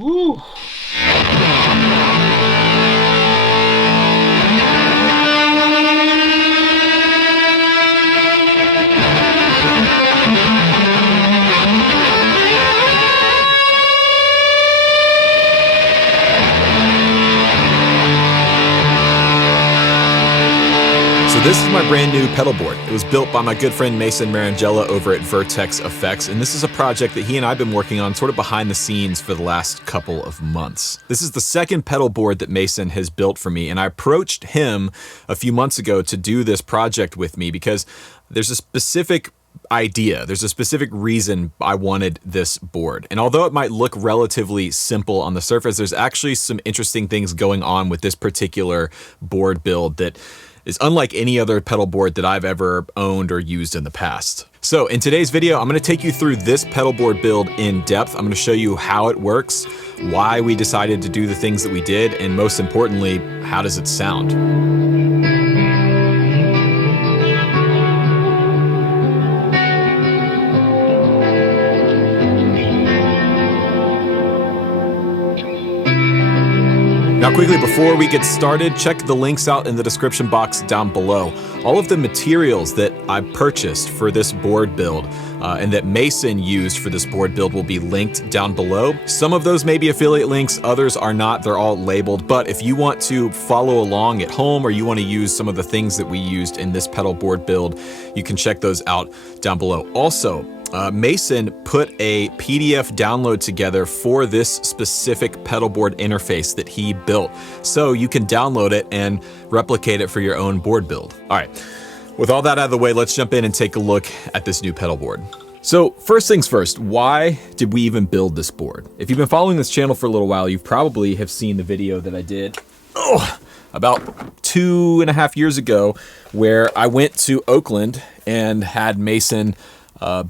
Woo. So this is my brand new pedal board. It was built by my good friend Mason Marangella over at Vertex Effects, and this is a project that he and I have been working on sort of behind the scenes for the last couple of months. This is the second pedal board that Mason has built for me, and I approached him a few months ago to do this project with me because there's a specific idea. There's a specific reason I wanted this board. And although it might look relatively simple on the surface, there's actually some interesting things going on with this particular board build that is unlike any other pedal board that I've ever owned or used in the past. So in today's video, I'm gonna take you through this pedal board build in depth. I'm gonna show you how it works, why we decided to do the things that we did, and most importantly, how does it sound? Now quickly, before we get started, check the links out in the description box down below. All of the materials that I purchased for this board build and that Mason used for this board build will be linked down below. Some of those may be affiliate links, others are not, they're all labeled. But if you want to follow along at home or you want to use some of the things that we used in this pedal board build, you can check those out down below. Also, Mason put a PDF download together for this specific pedal board interface that he built. So you can download it and replicate it for your own board build. All right, with all that out of the way, let's jump in and take a look at this new pedal board. So first things first, why did we even build this board? If you've been following this channel for a little while, you probably have seen the video that I did about 2.5 years ago, where I went to Oakland and had Mason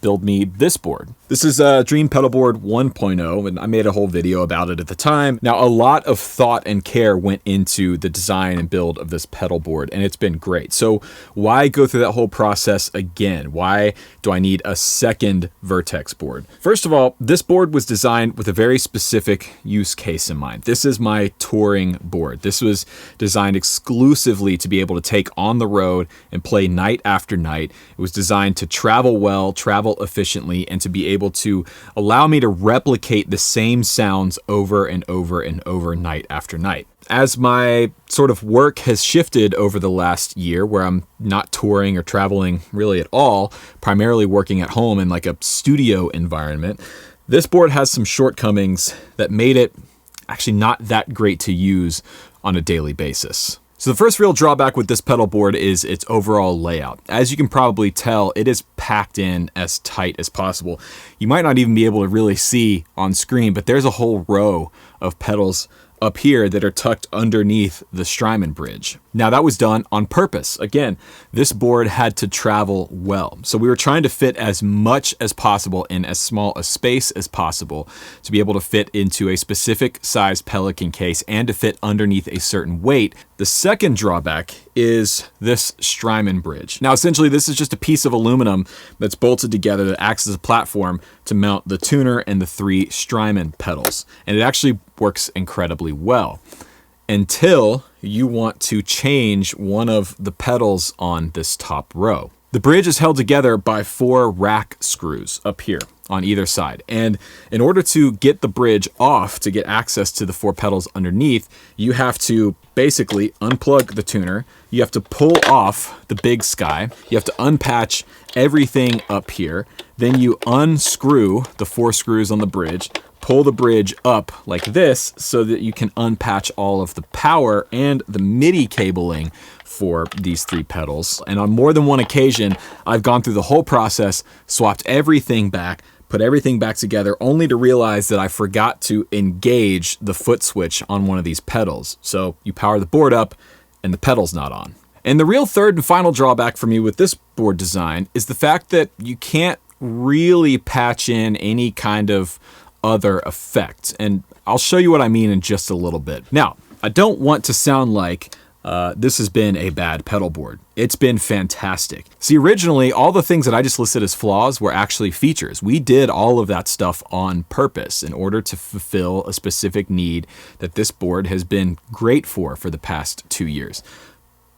build me this board. This is a Dream Pedal Board 1.0, and I made a whole video about it at the time. Now, a lot of thought and care went into the design and build of this pedal board, and it's been great. So why go through that whole process again? Why do I need a second Vertex board? First of all, this board was designed with a very specific use case in mind. This is my touring board. This was designed exclusively to be able to take on the road and play night after night. It was designed to travel well, travel efficiently, and to be able to allow me to replicate the same sounds over and over and over night after night. As my sort of work has shifted over the last year, where I'm not touring or traveling really at all, primarily working at home in like a studio environment, this board has some shortcomings that made it actually not that great to use on a daily basis. So the first real drawback with this pedal board is its overall layout. As you can probably tell, it is packed in as tight as possible. You might not even be able to really see on screen, but there's a whole row of pedals up here that are tucked underneath the Strymon bridge. Now that was done on purpose. Again, this board had to travel well. So we were trying to fit as much as possible in as small a space as possible to be able to fit into a specific size Pelican case and to fit underneath a certain weight. The second drawback is this Strymon bridge. Now essentially this is just a piece of aluminum that's bolted together that acts as a platform to mount the tuner and the 3 Strymon pedals. And it actually works incredibly well until you want to change one of the pedals on this top row. The bridge is held together by 4 rack screws up here on either side. And in order to get the bridge off to get access to the 4 pedals underneath, you have to basically unplug the tuner. You have to pull off the big sky. You have to unpatch everything up here. Then you unscrew the 4 screws on the bridge, pull the bridge up like this so that you can unpatch all of the power and the MIDI cabling for these 3 pedals. And on more than one occasion, I've gone through the whole process, swapped everything back, put everything back together, only to realize that I forgot to engage the foot switch on one of these pedals. So you power the board up and the pedal's not on. And the real third and final drawback for me with this board design is the fact that you can't really patch in any kind of other effect. And I'll show you what I mean in just a little bit. Now, I don't want to sound like this has been a bad pedal board. It's been fantastic. See, originally, all the things that I just listed as flaws were actually features. We did all of that stuff on purpose in order to fulfill a specific need that this board has been great for the past 2 years.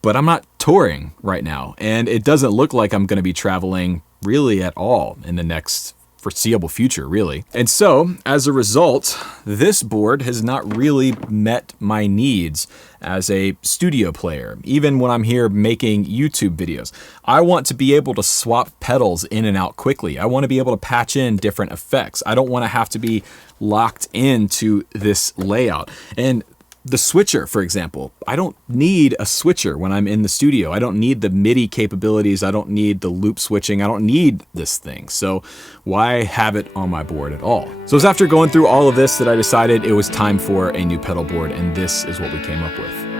But I'm not touring right now, and it doesn't look like I'm going to be traveling really at all in the next foreseeable future, really. And so, as a result, this board has not really met my needs as a studio player, even when I'm here making YouTube videos. I want to be able to swap pedals in and out quickly. I want to be able to patch in different effects. I don't want to have to be locked into this layout. And the switcher, for example, I don't need a switcher when I'm in the studio. I don't need the MIDI capabilities. I don't need the loop switching. I don't need this thing. So why have it on my board at all? So it was after going through all of this that I decided it was time for a new pedal board, and this is what we came up with.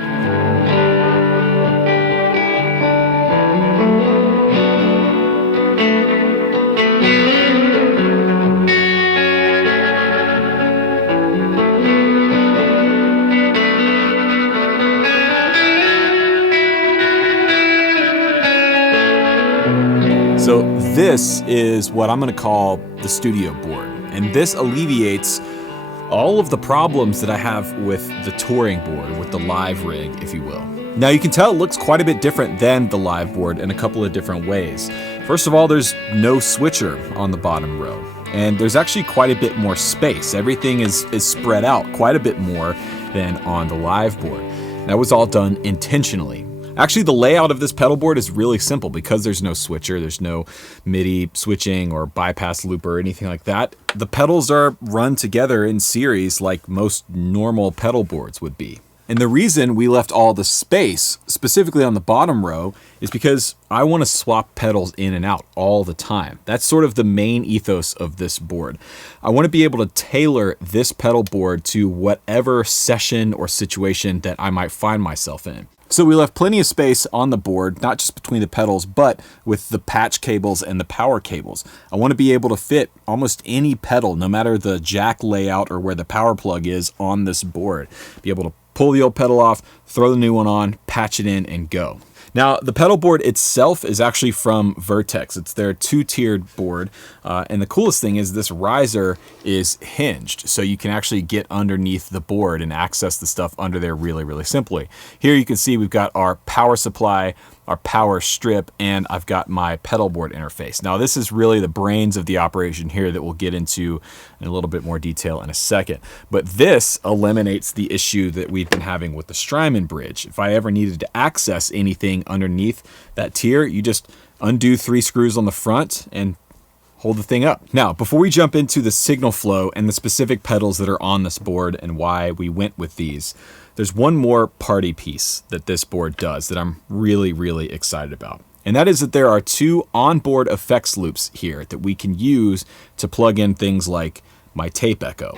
So this is what I'm going to call the studio board, and this alleviates all of the problems that I have with the touring board, or with the live rig, if you will. Now you can tell it looks quite a bit different than the live board in a couple of different ways. First of all, there's no switcher on the bottom row, and there's actually quite a bit more space. Everything is spread out quite a bit more than on the live board. That was all done intentionally. Actually, the layout of this pedal board is really simple because there's no switcher, there's no MIDI switching or bypass looper or anything like that. The pedals are run together in series like most normal pedal boards would be. And the reason we left all the space, specifically on the bottom row, is because I want to swap pedals in and out all the time. That's sort of the main ethos of this board. I want to be able to tailor this pedal board to whatever session or situation that I might find myself in. So we left plenty of space on the board, not just between the pedals, but with the patch cables and the power cables. I want to be able to fit almost any pedal, no matter the jack layout or where the power plug is on this board. Be able to pull the old pedal off, throw the new one on, patch it in, and go. Now, the pedal board itself is actually from Vertex. It's their 2-tiered board. And the coolest thing is this riser is hinged. So you can actually get underneath the board and access the stuff under there really, really simply. Here you can see we've got our power supply, our power strip, and I've got my pedal board interface. Now, this is really the brains of the operation here that we'll get into in a little bit more detail in a second. But this eliminates the issue that we've been having with the Strymon bridge. If I ever needed to access anything underneath that tier, you just undo 3 screws on the front and hold the thing up. Now, before we jump into the signal flow and the specific pedals that are on this board and why we went with these, there's one more party piece that this board does that I'm really, really excited about. And that is that there are 2 onboard effects loops here that we can use to plug in things like my tape echo.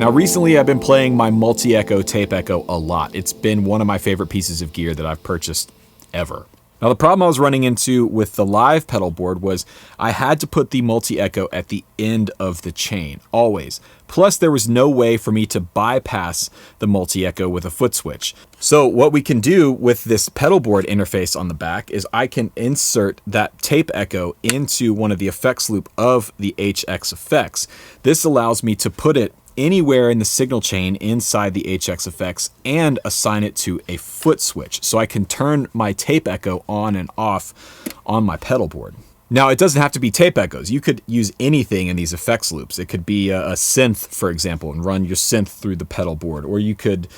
Now, recently I've been playing my multi-echo tape echo a lot. It's been one of my favorite pieces of gear that I've purchased ever. Now, the problem I was running into with the live pedal board was I had to put the multi-echo at the end of the chain, always. Plus, there was no way for me to bypass the multi-echo with a foot switch. So what we can do with this pedal board interface on the back is I can insert that tape echo into one of the effects loop of the AxeFx. This allows me to put it anywhere in the signal chain inside the AxeFx and assign it to a foot switch, so I can turn my tape echo on and off on my pedal board. Now, it doesn't have to be tape echoes. You could use anything in these effects loops. It could be a synth, for example, and run your synth through the pedal board, or you could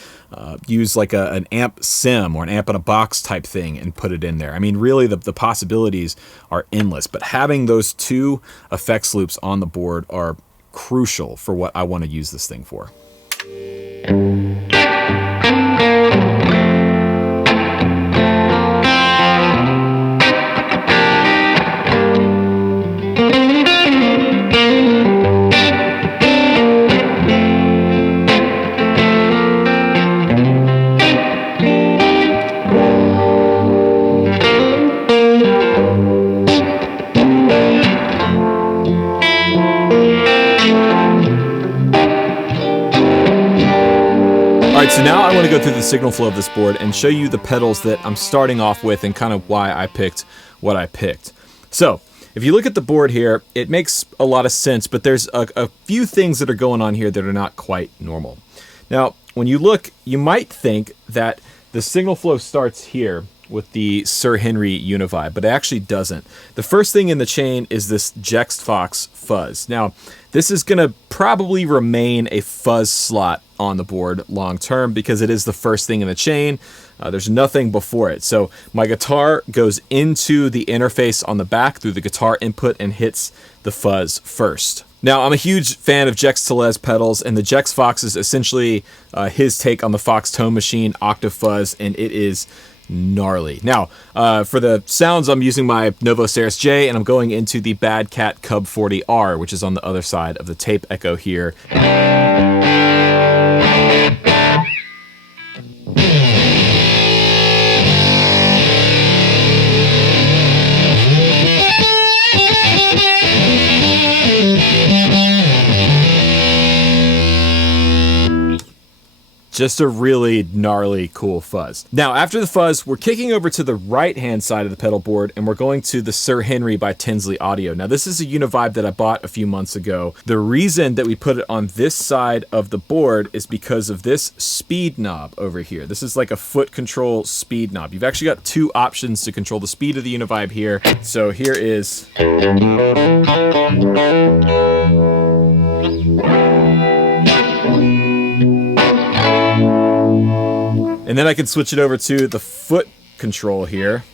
use like an amp sim or an amp in a box type thing and put it in there. I mean, really, the possibilities are endless, but having those 2 effects loops on the board are crucial for what I want to use this thing for. right, so now I want to go through the signal flow of this board and show you the pedals that I'm starting off with and kind of why I picked what I picked. So, if you look at the board here, it makes a lot of sense, but there's a few things that are going on here that are not quite normal. Now, when you look, you might think that the signal flow starts here with the Sir Henry Univibe, but it actually doesn't. The first thing in the chain is this AxeFx fuzz. Now, this is going to probably remain a fuzz slot on the board long term because it is the first thing in the chain. There's nothing before it. So my guitar goes into the interface on the back through the guitar input and hits the fuzz first. Now, I'm a huge fan of Jex Tellez pedals, and the AxeFx is essentially his take on the Fox Tone Machine Octave Fuzz, and it is gnarly. Now, for the sounds, I'm using my Novo Ceres J, and I'm going into the Bad Cat Cub 40R, which is on the other side of the tape echo here. Just a really gnarly, cool fuzz. Now, after the fuzz, we're kicking over to the right-hand side of the pedal board, and we're going to the Sir Henry by Tinsley Audio. Now, this is a Univibe that I bought a few months ago. The reason that we put it on this side of the board is because of this speed knob over here. This is like a foot control speed knob. You've actually got two options to control the speed of the Univibe here. So here is... And then I can switch it over to the foot control here.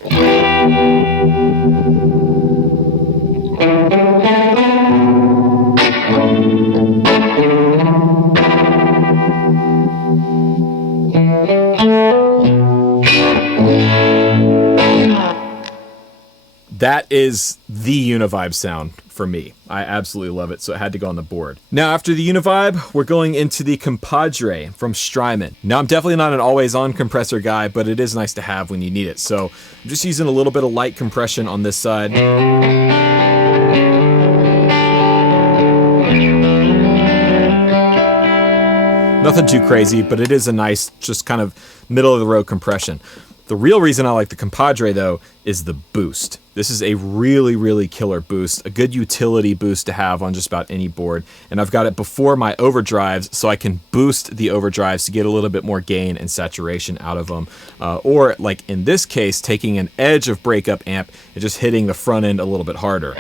That is the Univibe sound for me. I absolutely love it, so it had to go on the board. Now, after the Univibe, we're going into the Compadre from Strymon. Now, I'm definitely not an always-on compressor guy, but it is nice to have when you need it. So I'm just using a little bit of light compression on this side. Nothing too crazy, but it is a nice, just kind of middle-of-the-road compression. The real reason I like the Compadre, though, is the boost. This is a really, really killer boost, a good utility boost to have on just about any board. And I've got it before my overdrives, so I can boost the overdrives to get a little bit more gain and saturation out of them. Or, like in this case, taking an edge of breakup amp and just hitting the front end a little bit harder.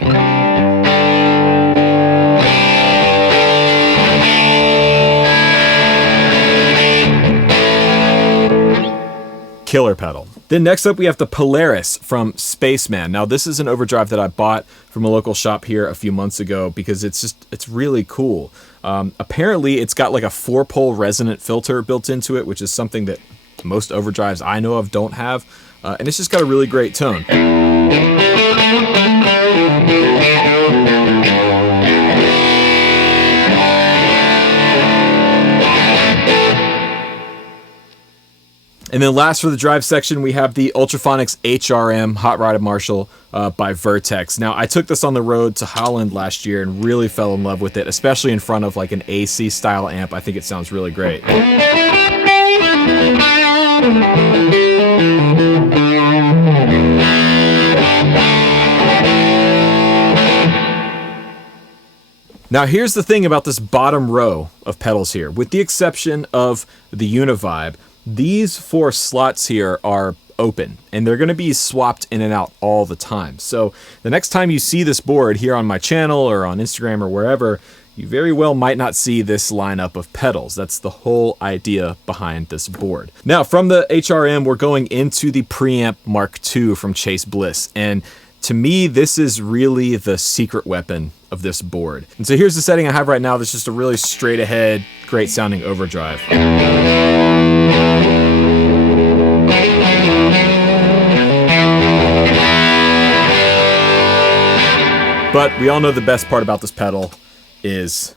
Killer pedal. Then next up we have the Polaris from Spaceman. Now this is an overdrive that I bought from a local shop here a few months ago because it's really cool. Apparently it's got like a 4-pole resonant filter built into it, which is something that most overdrives I know of don't have. And it's just got a really great tone. And then last for the drive section, we have the Ultraphonics HRM Hot Rod Marshall by Vertex. Now, I took this on the road to Holland last year and really fell in love with it, especially in front of like an AC style amp. I think it sounds really great. Now here's the thing about this bottom row of pedals here. With the exception of the Univibe, these 4 slots here are open and they're going to be swapped in and out all the time. So the next time you see this board here on my channel or on Instagram or wherever, you very well might not see this lineup of pedals. That's the whole idea behind this board. Now from the HRM, we're going into the Preamp Mark II from Chase Bliss. And to me, this is really the secret weapon of this board. And so here's the setting I have right now. That's just a really straight ahead, great sounding overdrive. But we all know the best part about this pedal is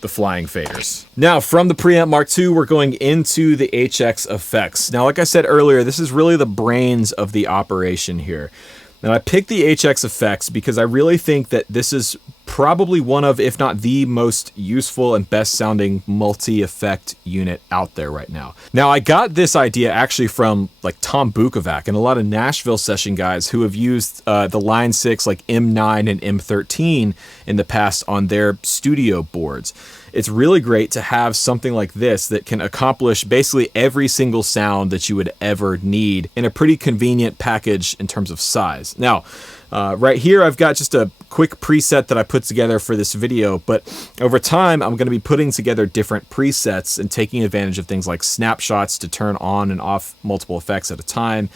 the flying faders. Now from the Preamp Mark II, we're going into the AxeFx. Now, like I said earlier, this is really the brains of the operation here. Now I picked the AxeFx because I really think that this is probably one of, if not the most useful and best sounding multi-effect unit out there right now. Now, I got this idea actually from like Tom Bukovac and a lot of Nashville session guys who have used the Line 6 like M9 and M13 in the past on their studio boards. It's really great to have something like this that can accomplish basically every single sound that you would ever need in a pretty convenient package in terms of size. Now, right here, I've got just a quick preset that I put together for this video, but over time, I'm going to be putting together different presets and taking advantage of things like snapshots to turn on and off multiple effects at a time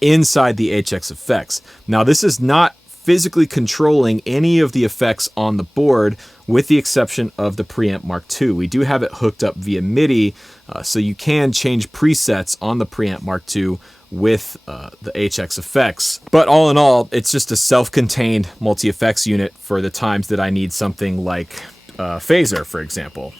inside the AxeFx. Now, this is not physically controlling any of the effects on the board, with the exception of the preamp Mark II. We do have it hooked up via MIDI, so you can change presets on the preamp Mark II with the AxeFx. But all in all, it's just a self-contained multi-effects unit for the times that I need something like phaser, for example.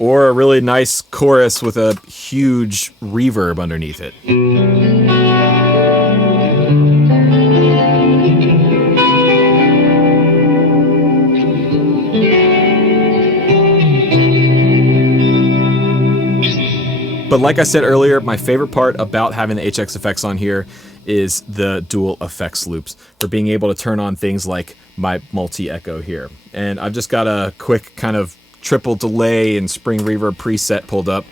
Or a really nice chorus with a huge reverb underneath it. But like I said earlier, my favorite part about having the AxeFx on here is the dual effects loops for being able to turn on things like my multi-echo here. And I've just got a quick kind of triple delay and spring reverb preset pulled up.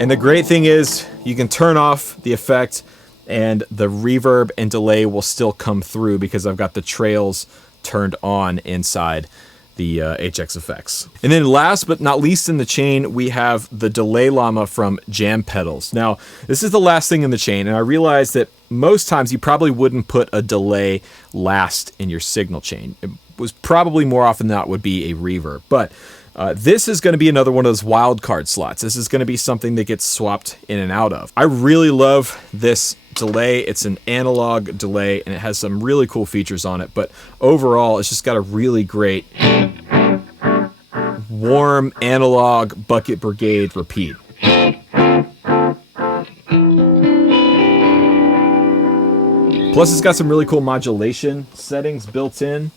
And the great thing is you can turn off the effect and the reverb and delay will still come through because I've got the trails turned on inside the AxeFx. And then last but not least in the chain, we have the delay llama from Jam Pedals. Now, this is the last thing in the chain, and I realize that most times you probably wouldn't put a delay last in your signal chain. It was probably more often than not would be a reverb, but this is going to be another one of those wildcard slots. This is going to be something that gets swapped in and out of. I really love this delay. It's an analog delay and it has some really cool features on it, but overall it's just got a really great warm analog bucket brigade repeat. Plus it's got some really cool modulation settings built in.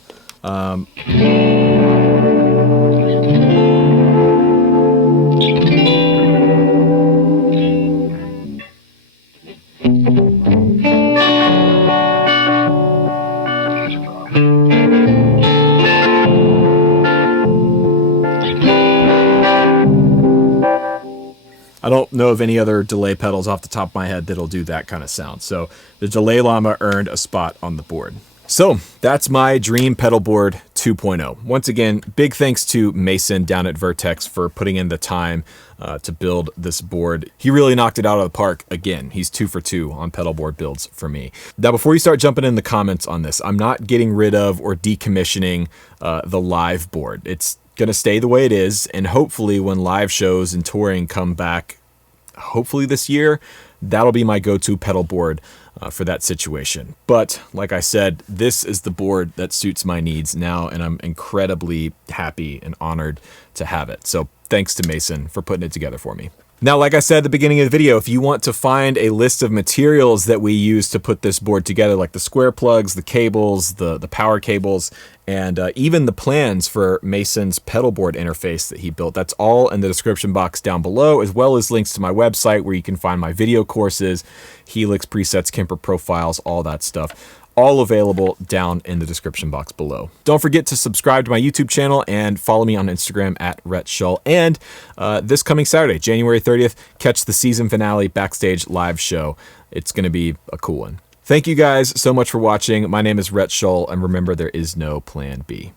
I don't know of any other delay pedals off the top of my head that'll do that kind of sound. So the delay llama earned a spot on the board. So that's my dream pedal board 2.0. Once again, big thanks to Mason down at Vertex for putting in the time to build this board. He really knocked it out of the park again. He's 2 for 2 on pedal board builds for me. Now, before you start jumping in the comments on this, I'm not getting rid of or decommissioning the live board. It's gonna stay the way it is, and hopefully when live shows and touring come back, hopefully this year, that'll be my go-to pedal board for that situation. But like I said, this is the board that suits my needs now, and I'm incredibly happy and honored to have it. So thanks to Mason for putting it together for me. Now, like I said at the beginning of the video, if you want to find a list of materials that we use to put this board together, like the square plugs, the cables, the power cables, and even the plans for Mason's pedal board interface that he built, that's all in the description box down below, as well as links to my website where you can find my video courses, Helix presets, Kemper Profiles, all that stuff. All available down in the description box below. Don't forget to subscribe to my YouTube channel and follow me on Instagram at Rhett Shull. And this coming Saturday, January 30th, catch the season finale Backstage live show. It's going to be a cool one. Thank you guys so much for watching. My name is Rhett Shull, and remember, there is no plan B.